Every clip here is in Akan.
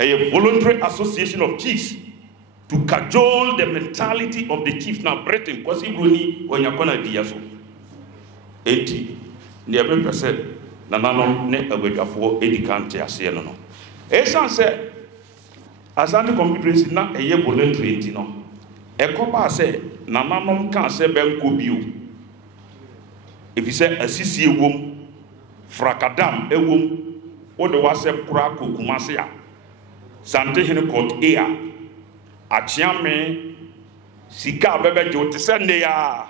A voluntary association of chiefs to cajole the mentality of the chief. Now, Britain, Kwasi Bruni, when you're going to be so 80, near 100%, Nanano, ne Abedafo, Edicante, Asiano. Esan said, as anti confederation, not a year voluntary, no. A copa said, Nanano can't say Ben Kubu. If you say a CC womb, Frakadam, a womb, or the was a Praku Kumasia, Sante Court Ea. Achiame sika bebe jote sende ya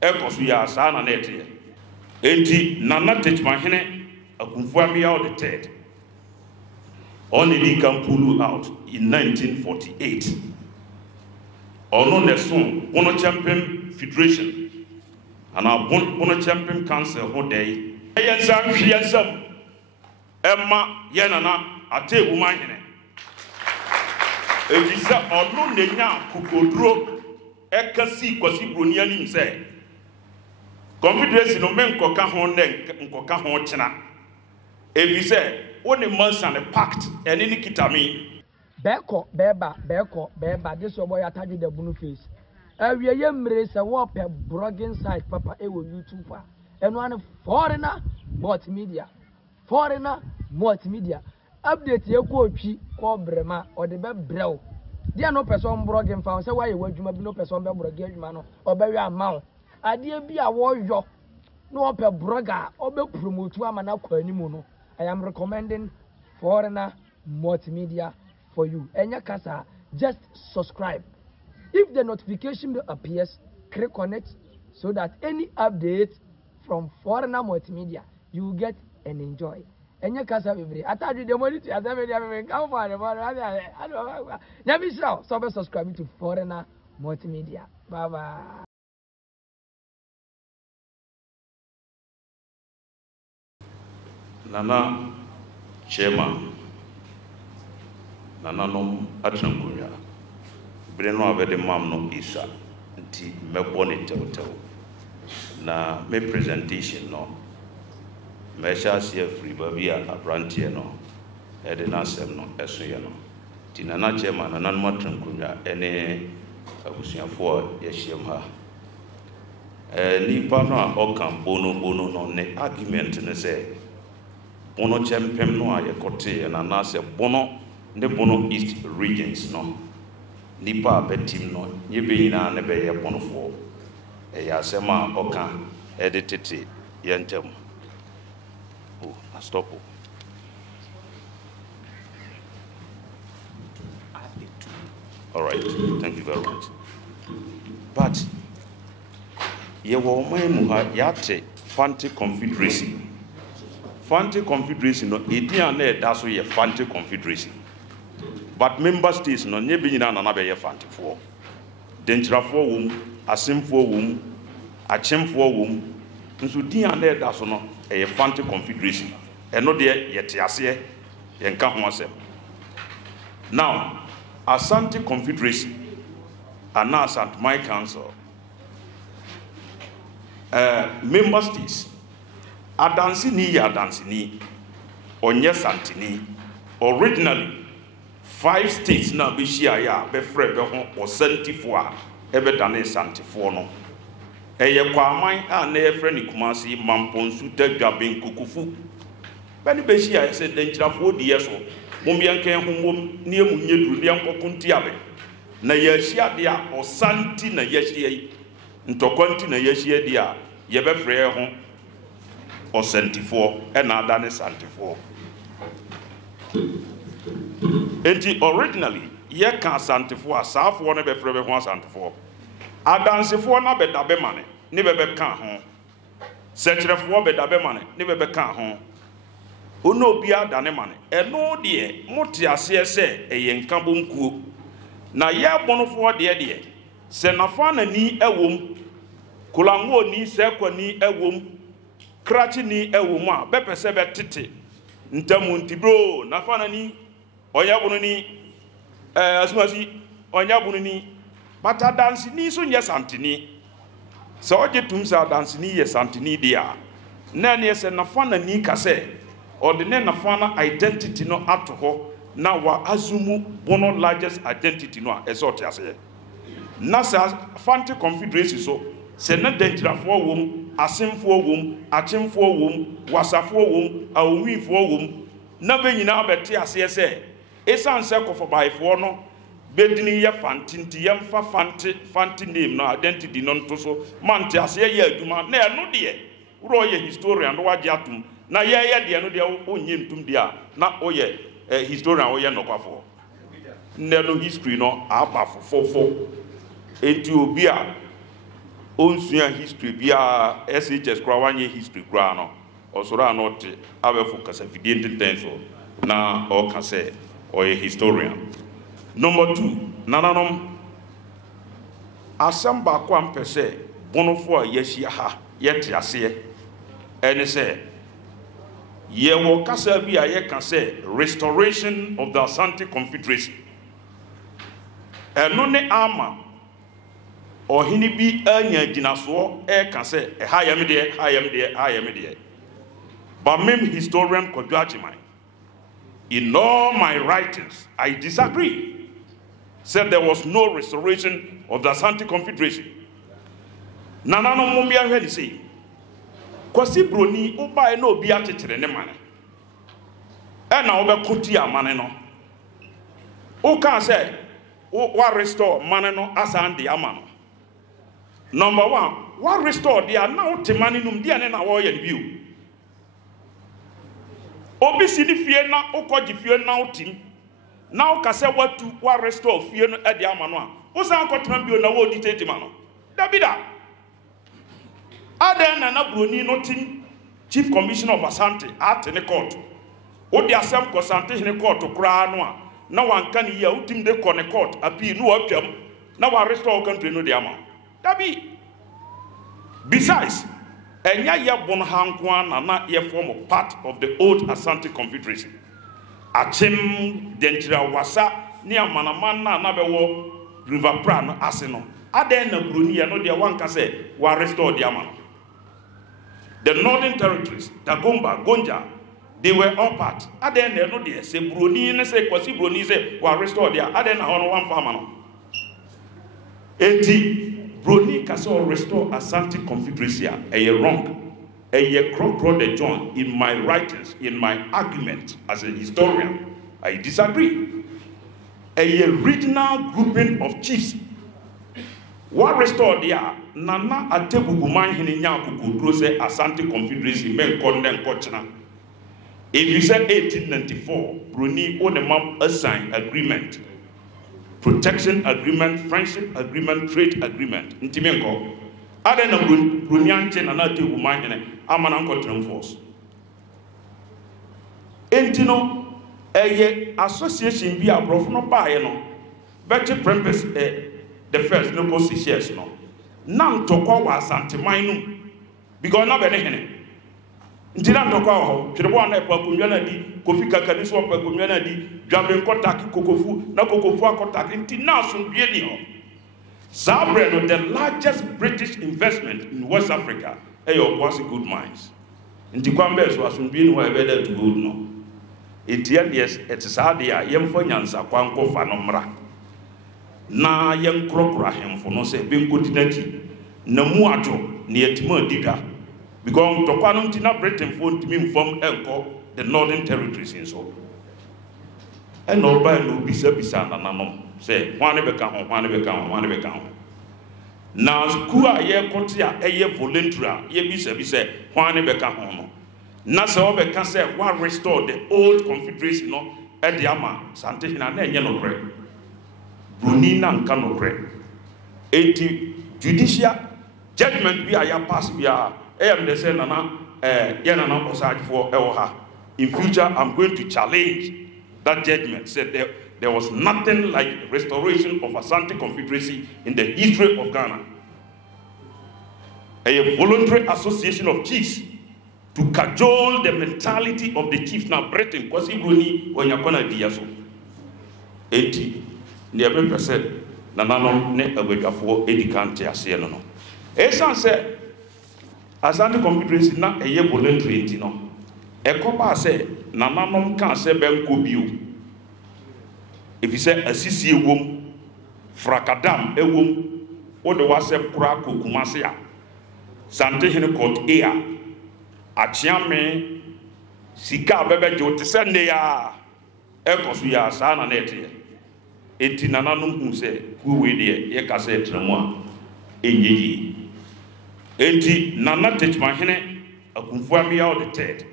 ekosu ya sana neti enti nana techmahene akunfuami ya the third only the can pull out in 1948 ono neson bono champion federation and our bono champion council ho day yensam hwiensam emma yenana ate umahene Evisa ono nenya kukodro ekasi Kwasi Bruni anim say confederation no men koka ho ne nkoka ho chena evisa woni mansan pact ene ni kitami beko beba this your boy attach the blue face awie yemre se wo pe blogging site papa e wo YouTube pa eno an foreigner multimedia update ye ko otwi ko brema o de be brew dia no person blogging fa say why wadwuma bi no person be blogging adwuma no obewe amawo ade bi a wo yo no ope blogger obe promote ama na kwa animu no. I am recommending foreigner multimedia for you. Enya kasa, just subscribe. If the notification bell appears, click on it so that any update from foreigner multimedia you will get and enjoy. Enya kasa every. I told you the money to come for the money. Never so subscribe to foreigner multimedia. Bye bye. Nana chairman Nana nom atrankunya breno abede mam no isa nti mebone tew na me presentation no me sha see free babia abrantie no e de na asem no esoye no ti Nana chairman Nana nom atrankunya ene abusuafo ye hiem ha nipa no a okam bono no ne argument ne say Bono champion no aye kote na na se Bono ne Bono East regions no nipa betim no nye be nyina ne be ye Bono fo e ya sema oka editete yentem oh na stop all right, thank you very much. But ye wo mu ha yate Fanti Confederacy. Fanti Confederation no edian na edaso ye Fanti Confederation. But member states no nye be nyina na be ye Fanti fo. Denchirafo wom, asemfo wom, achemfo wom. Nso dian na edaso no ye Fanti Confederation. Eno de ye tiase ye nka ho asem. Now, Asante Confederation and now St. My Council member states Adansini ya Adansini Onye Santini. Originally 5 states na be shia ya be frɛ be ho o 74 ebe dane 74 no eye kwaman a na ye frɛ ni Kumasi Mamponsu Tagwa Benkukufu bani be shia se denchirafo di yeso mom yankan ho mom ne amunye duru ne yankokunti abe na ye hia de a Osanti na ye hia yi ntokwanti na ye hia de a ye be frɛ ho or 74 and Adane 74. And originally, ye can 74, South one be free 174. Adan 74 na be dabe money, never be can home. Central 4 be dabe money, never be can home. Who no be adane money, and no dear, Motia say a yen cambum na ye bono for dear. Senafana ni a womb, Kulango ni sekwa ni a womb. Krachi ni ewuma bepe sebe titi ntamu ntibro nafana ni onyabunu ni asumasi onyabunu ni bata dance ni so nye santini so oje tumsa dance ni ye santini dia na ne se nafana ni kase or the nafana identity no atoho na wa azumu bono largest identity no a ɛsɛ ase na sa Asante Confederacy so sɛ na dankyirafoɔ wom asemfoɔ wom akyemfoɔ wom wasafoɔ wom awonwifoɔ wom na bɛ nyinaa bɛte aseɛ sɛ ɛsan sɛ kɔfɔbaayifoɔ no bɛdini yɛ fanti yɛmfa fanti name no identity no nto so mante aseɛ yɛ adwuma na ɛno deɛ wuro yɛ historian no wagye atom na yɛyɛ deɛ no deɛ wonyɛ ntom deɛ a na woyɛ historian woyɛ nɔkwafoɔ nnɛ no history no aba fofofo enti obi a onsua history bia SHS kura wanye history kura no osoro anote abefo kasa fidie ntenten so na o kase o ye historian. Number 2 nananom asamba kwa mpese bonofo a yehia ha yete ase ene se ye wo kasa bi a ye kase restoration of the Asante Confederacy eno ne ama ohini bi anya ginaso ka se hayam de but mem historian Kodwachiman in all my writings I disagree. Said there was no restoration of the Asante Confederation. Nana no mumia hweli say kwasi broni oba na obi akekere ne mane e na obekoti amane no o kan say wa restore mane no asande amano. Number 1, what restore dia na otemani num dia ne na wo ye biu. Obi si ni fie na okoji fie na otim. Na o kase watu wa restore fie no e dia amano a. O san kotena bio na wo dictate mano. Dabida. Aden na broni no tim Chief Commissioner of Asante at ne court. O di asem ko Asante ne court kura no a. Na wanka ni ya utim de ko ne court appeal no atwam. Na wa restore country no dia amano. Dabi. Besides, enya ye bon hankwa na ye form part of the old Asante Confederacy. Achem denjira wasa ni amanaman na bewo River Pra no ase no. Aden na broni ya no dia wanka say wa restore dia amano. The Northern Territories, Tagomba, Gonja, they were all part. Aden na no dia say broni ne say kwasi broni say wa restore dia. Aden na hono wan farmer no. Enti broni kaso restore Asante Confederacy a wrong. A cross the John in my writings, in my argument as a historian. I disagree. A regional grouping of chiefs. What restored there? Nana atebuguman hininya kukudro say Asante Confederacy men konden kochna. If you said 1894, Bruni on the map assigned agreement. Protection agreement, friendship agreement, trade agreement. Ntimenko. Aden na Brunyanche na nate umanyene amana nkotrem force. Entino eye association bi abrofo no baaye no. Better purpose the first no go shares no. Nam tokwa wa Asante manum because na be ne hene. Ntina tokwa ho, twirebo na epa konwa na di, kofi kakani so pa konwa na di, dwabe nkotaki kokofu na kokofu akotaki ntina so bie ni ho. Zabreno, the largest British investment in West Africa, was good mines. In Tikwambe, so as being where better to good no. Yes, it's Sadia, Yemfonyansa, Quanko Fanomra. Na young crocra him for no say, being good dinati, Namuato, near Timur Diga. Because Toquanum Tina Britain phone to me from Elko, the Northern Territories in so. And no by no bisa and no. Say, one never come. Now, Kua ye Kotia, a volunteer, ye be say, one never come. Nasa over can say, one restore the old Confederation, no, at the Ama, Santina, and yellow bread. Brunina and Cano bread. 80 judicial judgment we are pass we are, the same, Yanana Osage for Elha. In future, I'm going to challenge that judgment. Said there was nothing like restoration of Asante Confederacy in the history of Ghana. A voluntary association of chiefs to cajole the mentality of the chiefs now Britain kwasi broni wanyakona diaso. 80 near percent nanano ne abedafo edikante ase no no. Esan se Asante Confederacy na eye voluntary enti no. Ekoba se nananom kan se benko bio. if you say asisi ewom frakadam ewom wo de wasem kura kokumase a sante hene court a achiame sika bebe je wote se ne ya ekoso ya sa na nete enti nananom hu se kuwe de ye ka se tremu a enyeyi enti nana techman hene akunfuamia of the third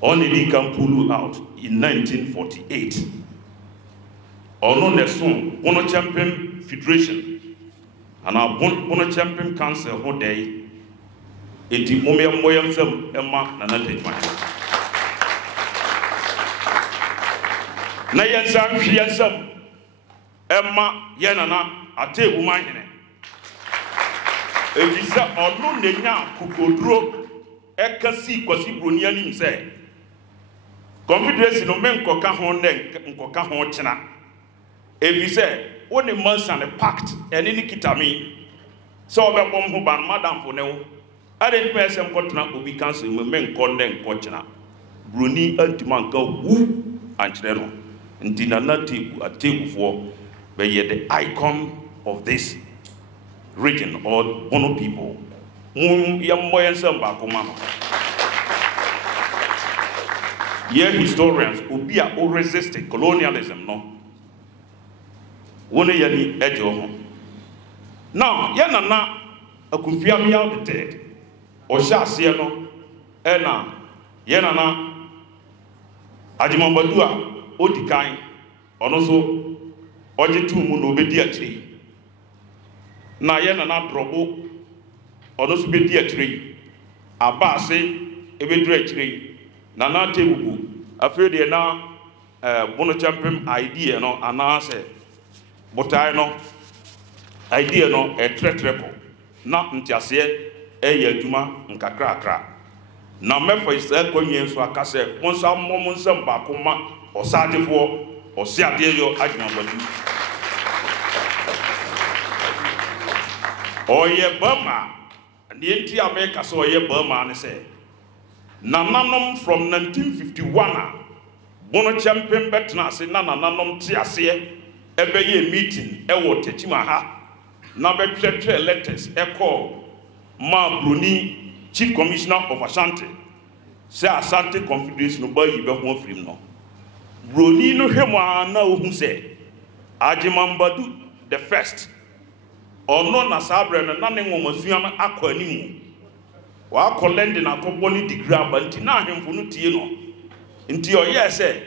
only can pull out in 1948 ono neson bono champion federation and our bono champion council ho day enti moyam sam emma nana techman na yansam emma yenana ate woman hene evisa ono nenya kokodro ekasi kwasi broni anim se confederacy no men koka ho nkoka ho chena evisa woni mansan pact ene ni kitami so obebom ho ban madam fo newo ade person kotena obi council men konde nko chena broni antimanka wu anchire no ndina na tebu for be the icon of this region or Bono people. Ye historians ubia o resist colonialism no. Wone yani ejo ho. Now ya nana akunfia mi out the dead. O sha ase no na ye nana Ajimambadu a odikan ono so ojetu mu no obedi akire. Na ye nana drobo ono so bedi akire abase ebedru akire nana tebubu afi de na bono champion idea no anase botai no idea no tretreko na ntiase adwuma nkakrakra na mefo isa kwanyen so akase monsa monsa mbakoma osadefo osiade yo Ajimambadu oye Burma the enti America so oye Burma ne say nananom from 1951 bono champion betna se nananom tiase ebeye meeting ewo techima ha na betwetwe letters call ma Bruni chief commissioner of Ashanti say Ashanti confederation no ba yibe ho afrim no Bruni no hwemo na ohun say Ajimambadu the first ono na sabre no na ne nwomasuam akọ animu wa akọlende na akọbọ ni degree abanti na ahemfo no tie no nti oye se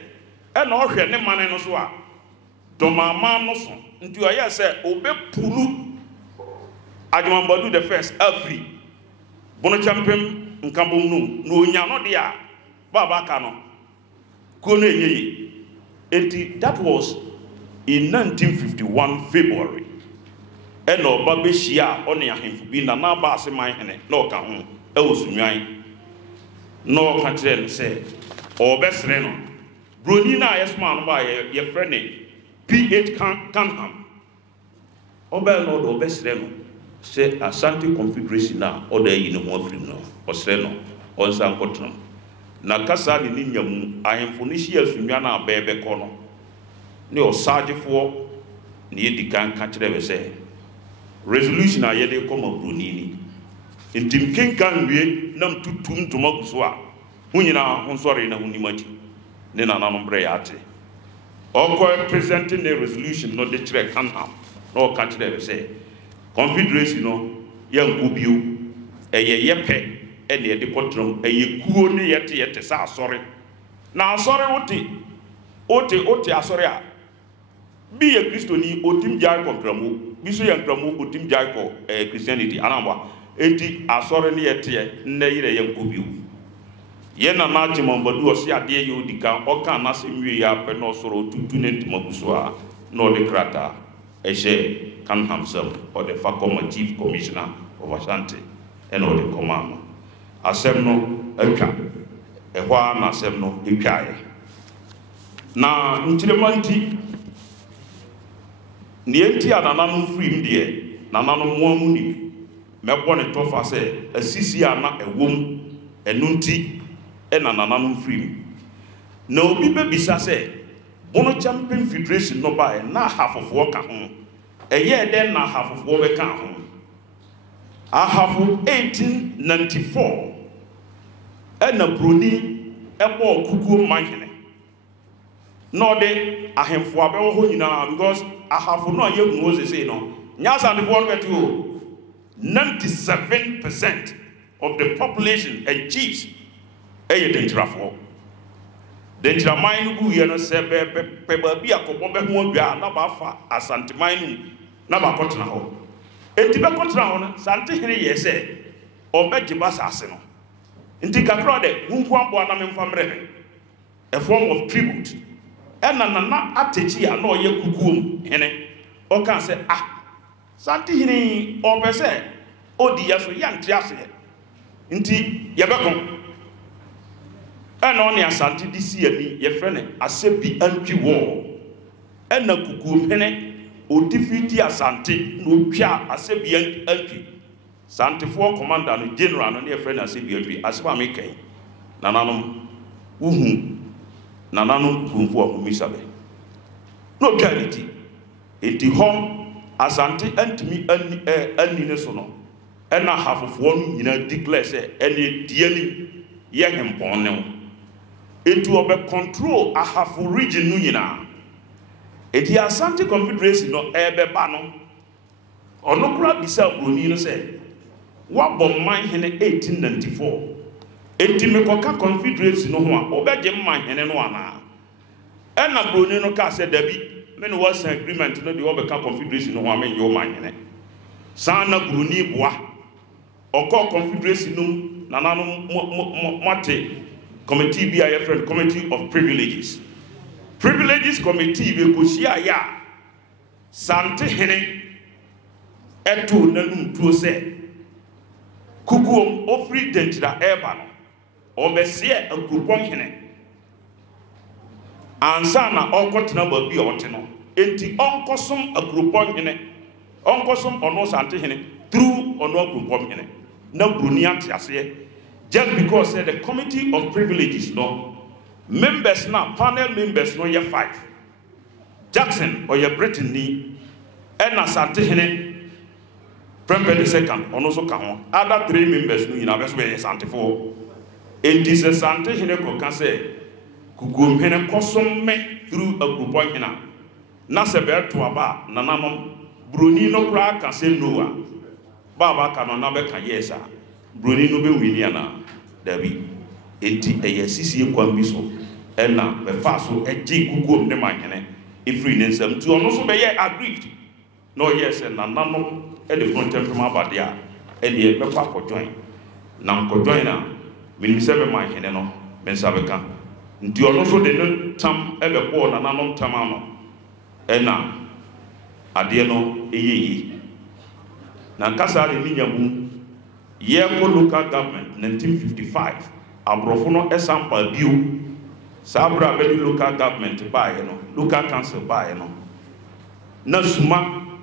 e na ohwe ne mane no so a domama no so nti oye se obepulu Ajimambadu the first every bono champion nkambom no onya no dia baba ka no ko no enyeyi enti that was in 1951 February eno babe shia oni ahemfu bi na na ba ase man hene na oka ho e osunwan no ka kire no se obesre no broni na yesma no ba ye frene P8 Canham obel no do obesre no se Ashanti confederation na oda yi no ho afrim no osre no onsan kotno na kasa ni nyamu ahemfu ni shia sunwan na bebe ko no ne osagefo ne yedikan ka kire be se resolution a yede koma Brunini intim kenkan wie nam tutum tumaguso a hunyina honsore na hunimati ne na nanombre ya ate oko presenting the resolution no de kire Canham no ka kire say confederation no yankubio eye yepe ene de kotrom eye kuo ne yete sa asore na asore ote asore a bi ye kristoni otim jai kontramo biso ye nkramo otim jai ko Christianity anamba enti asore ne yete nne yire yankubiu ye na na Ajimambadu osi ade ye odika oka na semwie ya pe no soro tutu ne ntimaguso a no de krata eje Canham himself or the Fakoma chief commissioner of Ashanti and all the command asem no atwa ehwa na asem no etwae na ntiremanti ne enti anananu free de nananu moamu ni mebo ne tofa se asisi ana ewom enunti enanananu free na obi be bisa se Bono Champion Federation no by na half of work at home. A year then na half of work at home. I have 1894 and a Bruni a ball cuckoo mine. No de I am for a because I have no young Moses say no. Nyas and the one to 97% of the population and chiefs a danger for. Danger mine who you know say pebble be a couple of more nabafa as anti-mine nabacotna ho. Etibacotra Santi yes or Bedjibas Arsenal. Intika crowded, whom one born family, a form of tribute. And Nana Atechia no ye cuckoo, hene, or can say, ah, Santi hini or Besse, oh dear, so young Triasse. Inti Yabacom. And only a Santi this year, ye friend, a sepi anti war. And a cuckoo hene. O defeat Asante, no pia, as a bien LP. Sante for commander and general and their friend as a BLP, as well make Nananum, Uhu, Nananum, whom for Misabe. No charity. In the home, Asante and me and Ninesono, and I half of one in a declares any dealing Yahem Bonno. It will be control a half region Nunina. Eti Asante Confederation no ebe bano ono kura bisa Bruni no say wa bom man hene 1894 eti mekoka Confederation no ho a obeje man hene no ana e na Bruni no ka say dabi me no was agreement no de obeka Confederation no ho a me yo man hene sana Bruni boa oko Confederation no nanano mate committee bi a friend committee of privileges. Privileges Committee will push ya Sante Hene Etu Nanum to say Kukum offrey dentida Eban or Messia and Kupon Hene and Sana Uncle number be Otino. Enti Uncosum a Grupon Hene Uncosum or no Sante Hene through or no Grupon Hene. No Bruniant just because the Committee of Privileges no. Members now, panel members no ye 5. Jackson or ye Brittany, and Asante Hene, Prempe the second, or no so come. Other 3 members no in our best way, Sante 4. And this is Sante Hene can say, Kugum Hene Kosum me through a group of Hena. Naseber to Aba, Nanamum, Bruni no crack can say Noah. Baba can never can yes, Bruni no be Williana, Debbie. Enti eye sisi kwambiso ena be faso eje gugu ne mahene ifri nensam tu ono so be ye agreed no yes na nano e de front temple abade a e de be pa ko join na ko join na minim se be mahene no me nsabe ka nti ono so de no tam e be ko na nano tam ano ena ade no eyeyi na kasa de ni nyabu ye ko local government 1955 Abrofono example view Sabra very local government by local council by Nasuma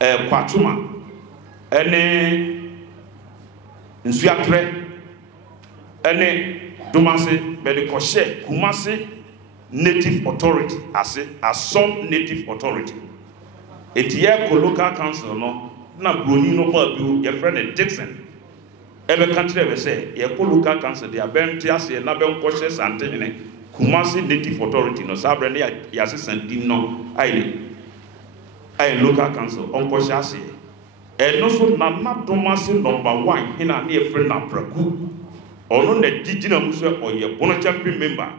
Kwatuma ene Nsuatre ene Dumase Bedekoshe Kumase Native Authority as some Native Authority. Etie ko local council no na Bruni no pa biu your friend Dixon. Every country ever say, ye ko local council, they are bent tiase, na ben cautious and Kumasi Native Authority, no sabrani assistant no I local council, uncautious. And also, Nana Tomasi number 1, in a near friend of Praku, or no, the Gigina Musa or your Bono Champion member,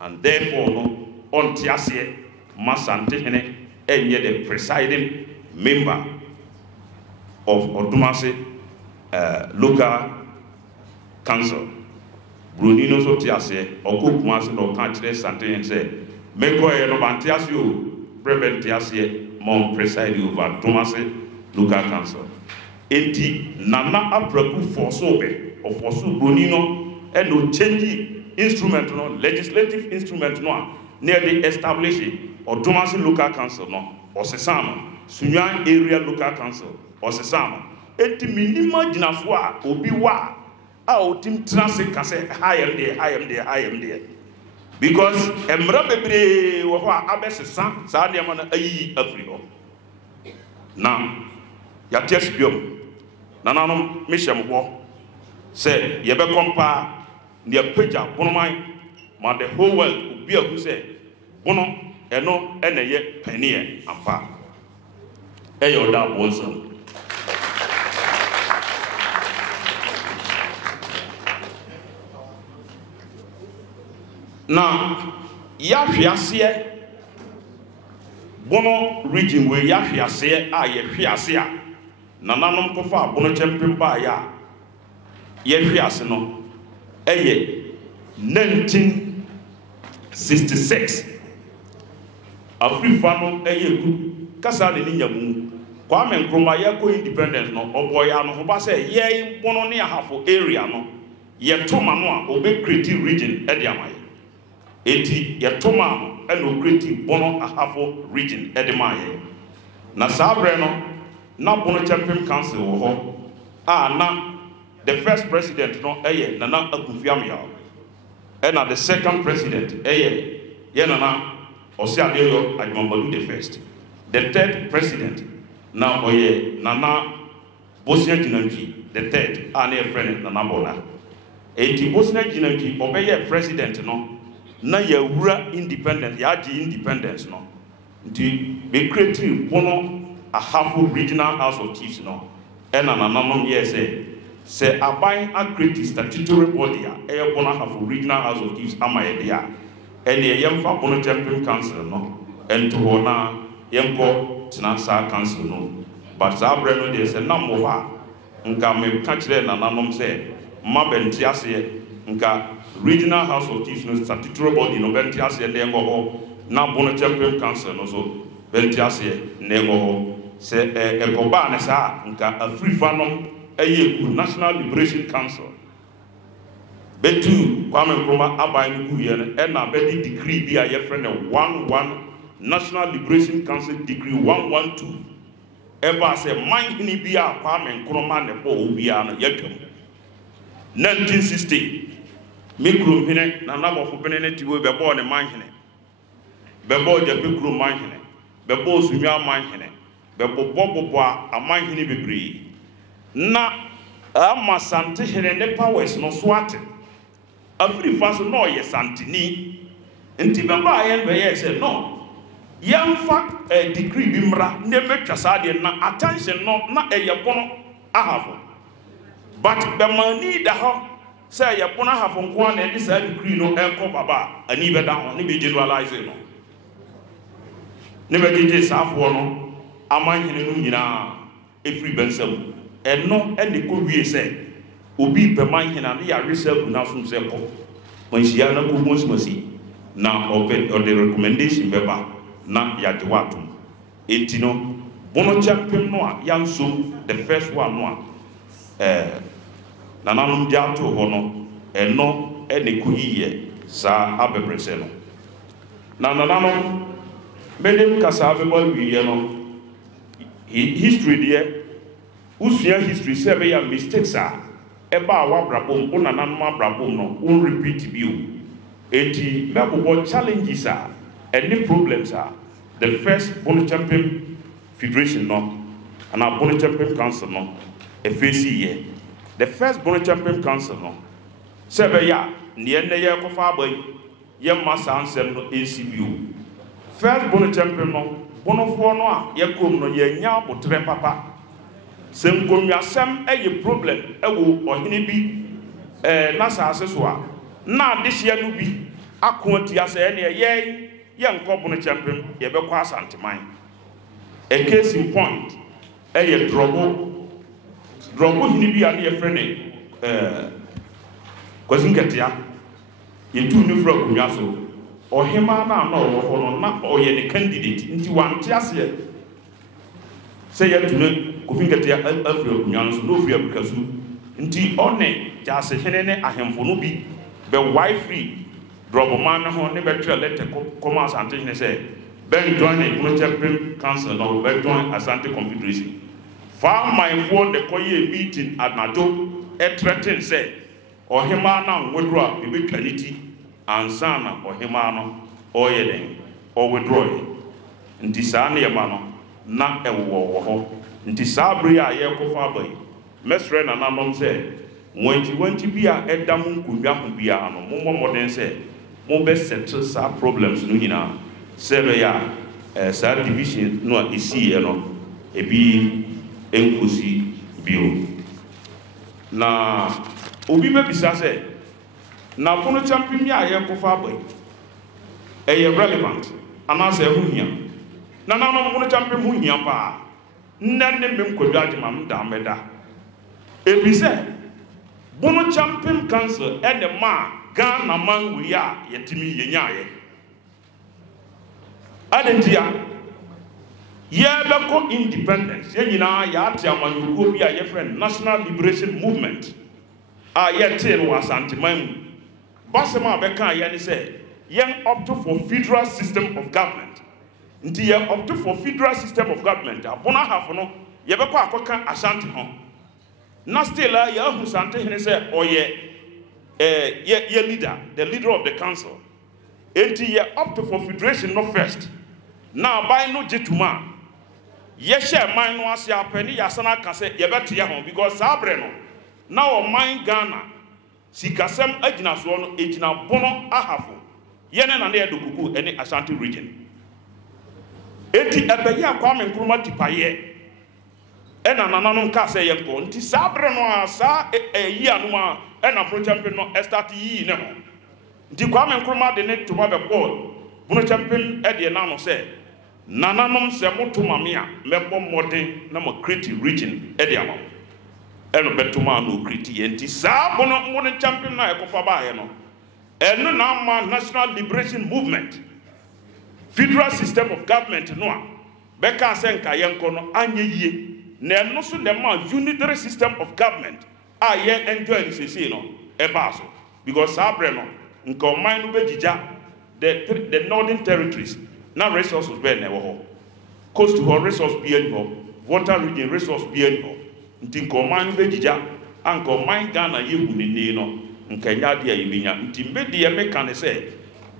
and therefore, no, on Tiasie, Masantene, and yet the presiding member of Otumasi. Local council. Brunino so tiase, or cook master or country something and say, make way no bantiasio, prevent tiase, mom preside over Tomase, local council. Enti Nana Apraku for sobe, or for so Brunino, and no changing instrument, no legislative instrument, no nearly establishing or Tomase local council, no, or Sesama, Sunyan area local council, or Sesama. Eti minima jinafua obi wa a otim transit can say I am there because emra bebre wo ho abesesa saa de na ayi afri ho na ya ties biom nananom mehyembo se ye be kompa ne apagya bonoman ma the whole world obi ahu se bono eno eneye panie ampa eyo da bonsam na ya hwiase bono region we ya hwiase a ye hwiase a nananom kofa bono chempem ba ya ye hwiase no eye 1966 Afrifa no eye ku kasa de nyamu Kwame Nkrumah ye ko independence no oboya no ho ba say ye bono ne ahafo area no ye toma no a obe create region e de amaye eti ye toma e no create bono ahafo region e de maye na sabre no na bono champion council wo ho na the first president no eye Nana Akufo-Addo and the second president eye ye Nana Osiadeyo Ajumabadu the first. The third president now oye Nana Bosnia Jinanki the third ane friend Nana Bona. Eti Bosnia Jinanki obeye president no na ya wura independent ya ji independence no. Nti be create bono a half regional house of chiefs no. Ena Nana ye say aban a create statutory body a e bono half regional house of chiefs amaye dia. And the Yamfa Bono Champion Council, no, and to Hona Yamko Tinasa Council, no. But Sabreno, there's a number of her. Nka me catch them and Nanom say, Mabentiase, Nka Regional House of Chiefs, no statutory body, no Bentiase, and Nengo, now Bono Champion Council, no so Bentiase, Nengo, say a Cobanesa, Nka a free fanom, a National Liberation Council. Betu Kwame Nkrumah abayin kuyen and na be decree bi a ye friend 11 National Liberation Council decree 112 ever say man hini bi a Kwame Nkrumah ne bo obi a no yatwam 1960 mikro hine na nabofo bene ne tiwo be bo ne man hine be bo je mikro man hine be bo sunwa man hine be bo bobo a man hine bebre na amasante hine ne powers no swate Afrifa so no ye santini nti baba ayen be ye say no yamfa degree bi mra ne betwa sade na attention no na eye bono ahafo but be mani da ho say ye bono ahafo nko na e say degree no enko baba ani be da ho ne be generalize no ne be gije safo no amanhene no nyina every bensam no e de ko wie say obi pe manhina na ya reserve na so se ko manhia na ko mosmasi na open or the recommendation beba na ya dewatu etino bono champion no a yanso the first one no na nanum jato ho no eno ene ko yiye sa abebrese no na nanum medem kasa abebol wiye no history there usua history say be ya mistakes are eba wa brabom una nanuma brabom no un repeat bio eti mebo challenges are any problems are the first Bono Champion Federation no and our Bono Champion Council no FAC year the first Bono Champion Council no sebe ya ne ne ye ko fa boy ye masa ansem no ACBO first Bono Champion no bono fo no a ye kom no ye nya botre papa sem komya sem eye problem ewo ohene bi na saase so a na adehia no bi akonti ase ene ye nko Bono Champion ye be kwa asanteman a case in point eye drobo hini bi ane ye frene kwazinketia ye tu ni fro komya so ohema na na wo no na oye ne candidate nti wante ase say ye tu ne Kofinketia afri okunyan so no free abukasu nti one jase hene ne ahemfo no bi be free drop man ho ne be tell let come asante ne say ben join the Bono Champion Council no be join Asante Confederation far my phone the koye meeting at nato e threaten say ohema na nwodro a be twaniti ansana ohema no oye den o withdraw nti saa ne yema no na ewo ho nti saa bere a ye kofa abai mesre na nanom se wanti bia edam nkundwa ho bia no mo moden se mo be settle saa problems no nyina se be ya saa division no a isi ye no ebi enkosi bio na obi be bisa se na pono champion ya ye kofa abai relevant anase ho hia na nanom pono champion ho hia pa nne mem kodwa adima mda meda ebise bono champion council and the ma Ghana man we are yetimi yenyaye adentia ye beko independence ye nyina ya ate amanyugo bi a ye friend National Liberation Movement a ye tell was antiman basema beka ye ni say yen up to for federal system of government nti ye up to for federal system of government abona half no ye beko akoka Ashanti ho na still ya hu sante hene say oye ye leader, the leader of the council enti ye up to for federation no first now by no jituma ye share mine no ase apeni ya sana ka say ye bete ye ho because sabre no now o mine Ghana sikasem agina so no egina bono ahafo ye ne na ye dokuku ene Ashanti region enti ebe ya Kwame Nkrumah tipaye ena nananom ka say ye ko nti sabre no asa yi anuma ena pro champion no start yi ne ho nti Kwame Nkrumah de ne to ba be ko pro champion e de na no say nananom se moto mame a mebo modern na mo create region e de ama eno betuma no create ye nti sa bono mo champion na e ko fa ba ye no eno na ma National Liberation Movement federal system of government no a be ka se nka ye nko no anye yie na eno so dem ma unitary system of government a ye enjoy sese no e ba so because sabre no nka man no begija the northern territories na resources be na wo coast to resource be any ho water region resource be any ho nti nka man no begija anka man Ghana ye hu ni no nka nya de ayi binya nti mbedi ye meka ne say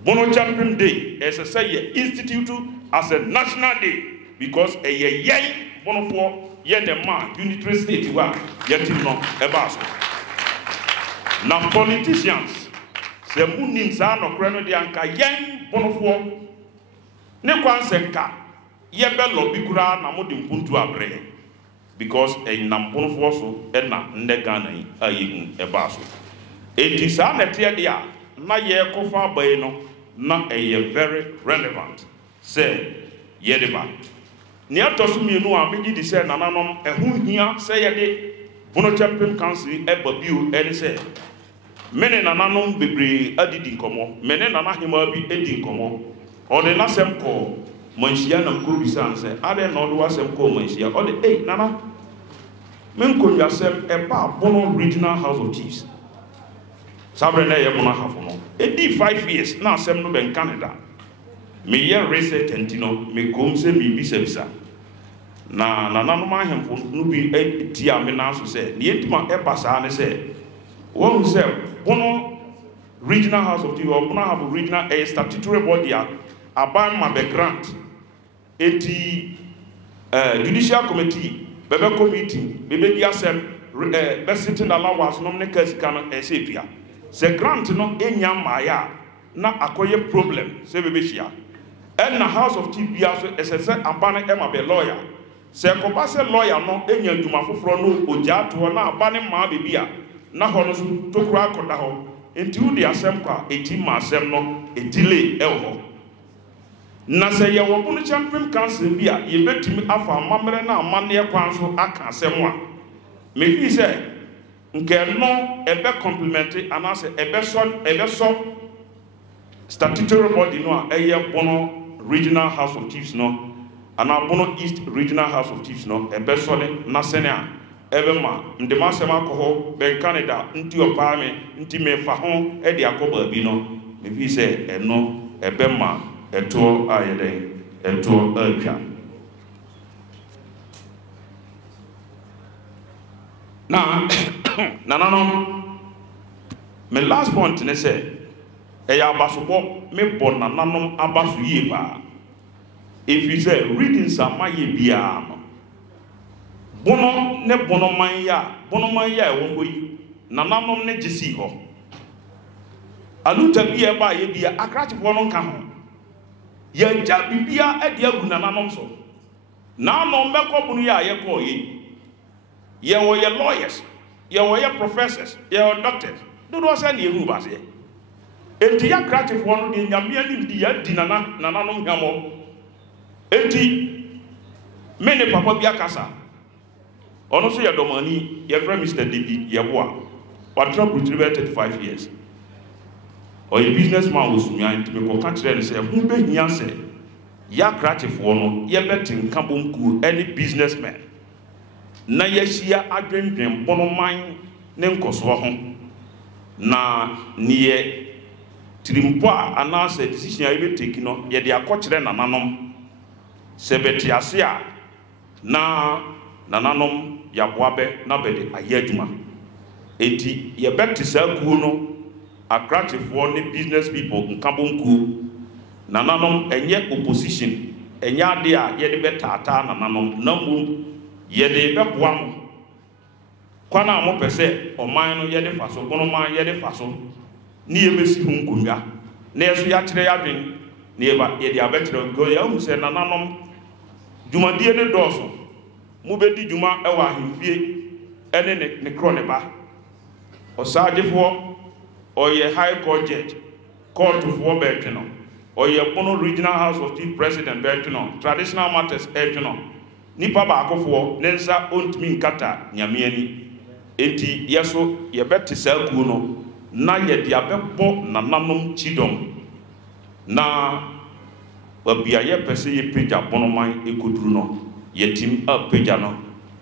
Bono Champion Day as a say institute as a national day because a ye bono for ye the man unitary state wa yet no ebaso na politicians se munim sa no kra no de anka yen bono for ne kwansenka ye be lobby kura na mode mpuntu abre because e nam bono for so e na nde Ghana yi ayi ebaso enti sa na tie dia na ye kofa bai no na a very relevant say yedeba ni atosu mienu a meji di say nananom ehu hia say yede Bono Champion Council e babiu eni say mene nananom bebre adidi nkomo mene nanahema bi edi nkomo o de na sem ko manhia na mko bisa say ade na do asem ko manhia o de nana men ko yasem e ba Bono Regional House of Chiefs sabre na ye Bono hafo no edi 5 years na asem no ben Canada me ye research entino me kom se mi bisabisa na nanom ahemfo no bi eti a me na so se ne entima e basa ne se won se Bono Regional House of Chiefs or Bono have a regional a statutory body aban ma be grant eti judicial committee bebe committee bebe di asem be sitting allowance no ne kasika no e se pia se grant no enya maya na akoye problem se bebe hia and na House of Chiefs bia so esese abane ema be lawyer se ko ba se lawyer no enya nduma foforo no oja to na abane ma be bia na ho no so tokura akoda ho enti udi asem kwa eti ma asem no edile ho na se ye wo Bono Champion Council bia ye betimi afa mamre na amane kwan so aka asem a me fi se nke no ebe complementary anase ebe so statutory body no eye Bono Regional House of Chiefs no ana Bono East Regional House of Chiefs no ebe so ne na sene a ebe ma ndema asem akoho ben Canada nti opa me nti me fa ho e de akoba bi no me fi se eno ebe ma eto ayede eto atwa na no my last point ne say eya abasobo me bo nananom abaso yie ba if you say reading samaye bia no bono ne bono man ya e wo yi nananom ne gisi ho aluta bia ba ye bia akrachefo no nka ho ye ja bibia e de agu nananom so na no meko bunu ya ye ko yi ye wo ye lawyers ye wo ye professors ye wo doctors do do say na ehu ba se enti ya akrachefo no de nyame anim di ya di nananom hamo enti mene papa bia kasa ono so ye domani ye friend Mr. David Yeboa what trouble 35 years or a businessman was me to me ko kire say hu be hia say ya kratifo no ye betin kabonku any businessman na ye hia adwendwen bonoman ne nkoso ho na niye trimpo ana say decision ye be take no ye de akokire nananom se beti ase a na nananom Yaboabe na bede ayaduma enti ye beti sa ku no akrachefo ne business people nkabonku nananom enye opposition enye ade a ye de betata nananom namu ye de beboa mo kwana mo pese oman no ye de faso kono man ye de faso ni ye besi hu nkonwa na yeso ya kire ya dwen ni ye ba ye de abetre go ya hu se nananom dwumadie ne doso mu bedi dwuma e wa ahemfie ene ne krone ba osadefo oye high court judge court for betino oye pono regional house of chief president betino traditional matters etino nipa ba akofo nensa ontimi nkata nyamiani enti yeso ye beti saku no na ye dia bebo nananom chidom na wabia ye pese ye peja bonoman ekoduru no yetim a peja no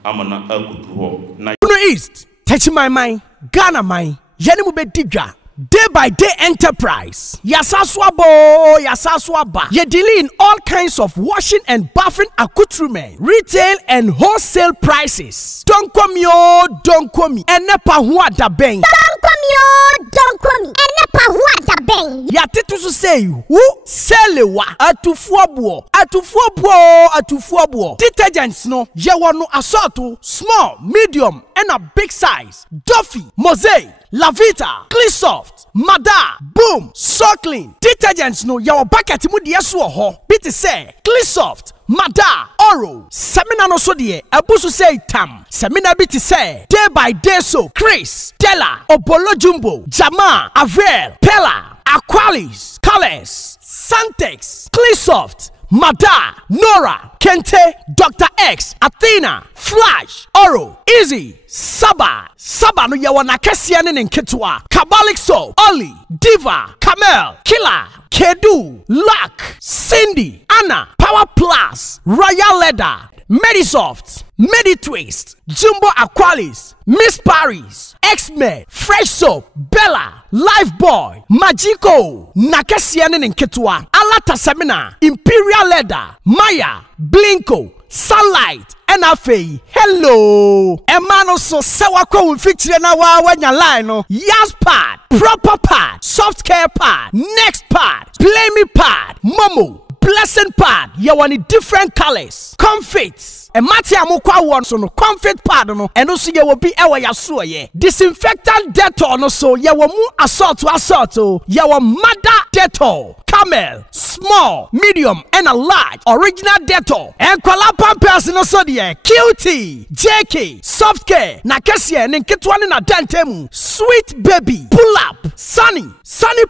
amana akuduru ho na East touch my mind Ghana mind yani mu be digwa day by day enterprise. Yasaswaba. Ye deal in all kinds of washing and bathing accoutrement, retail and wholesale prices. Don't come yo, don't come. Enepa huwa da beng. Don't come yo, don't come. Enepa huwa da beng. Ya titu su say who selewa atufuabuo. Detergents no ye wano assorto small, medium and a big size. Duffy, Mosaic, Lavita, Cleansoft, Mada, Boom, So Clean. Detergents no yawa bucket mu de so ho. Biti say Cleansoft, Mada, Oro. Semina no so de abusu say tam. Semina biti say day by day so Chris, Della, Obolo Jumbo, Jama, Avel, Pella, Aqualis, Colors, Santex, Cleansoft, Mada, Nora, Kente, Dr. X, Athena, Flash, Oro, Easy, Saba no yawana kesiane nketwa, Kabalik Soap, Oli, Diva, Camel, Killer, Kedu, Luck, Cindy, Anna, Power Plus, Royal Leather, Medisoft, Meditwist, Jumbo Aqualis, Miss Paris, X-Men, Fresh Soap, Bella, Lifeboy, Magico, Nakesiane Nketwa, Alata Semina, Imperial Leather, Maya, Blinko, Sunlight, NFA, hello. Emano so sewako feature na wa wanya line no. Yas pad, proper pad, soft care pad, next pad, play me pad, Momo, blessing pad. You want different colors, comfits. And Mati amukwa one so no comfort pad no. And also you will be ewa yasuo ye. Disinfectant Dettol no so you will mu assault. You will Mada Dettol. Camel, small, medium, and a large original Dettol. And Kuala Pampers no so die QT, JK, soft care, Nakasia, Ninketwani na Dantemu, sweet baby, pull up, sunny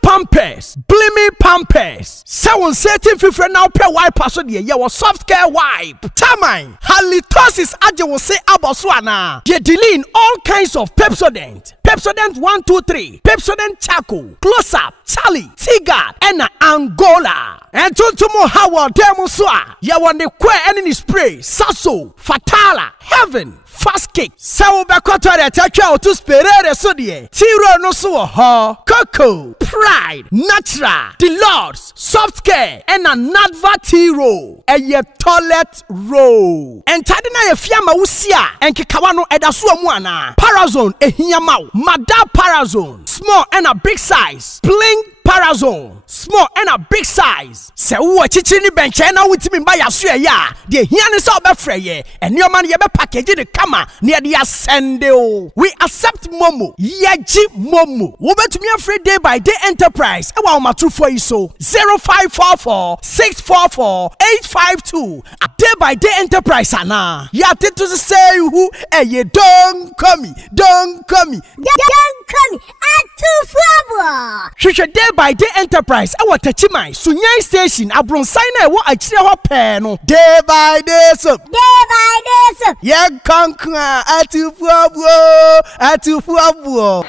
Pampers, blimmy Pampers. Someone setting fifre now per wipe so die your soft care wipe. Tamine, halitosis aje will say aboswana. Ye dealing all kinds of Pepsodent. Pepsodent 123, Pepsodent Charcoal, Close Up, Charlie, Tigard, and Angola. And Tuntumo Howard Demuswa, Yawane Kwe Enemy Spray, Sasso, Fatala, Heaven, Fast Kick, Sao Bakotare Takao to Sperere Sodie, Tiro no so ha, Coco, Pride, Natural, The Lords, Soft Care, and a Nadva Tiro, and ye toilet roll. And Tadina Fiamma Usia, and Kikawano Edasua Mwana, Parazone, Ehiamau, Mada Parazone, small and a big size, Bling Parazone, small and a big size. Se wo chichini benche na witimi ba yaso ya. De hia ne sa obefreye. Eni man ye be package de kama ne de asende o. We accept Momo. Yeji Momo. Wo betumi afre day by day enterprise. E wa omatrufo iso 0544 644 852. A day by day enterprise ana. Ya to say who ye don't come me. Don't come me. Hwehwɛ day by day enterprise ɛwɔ Tachimai Sunyai station abronsan na ɛwɔ akyire hɔ pɛɛ no day by day so yɛ kankan atufuabuo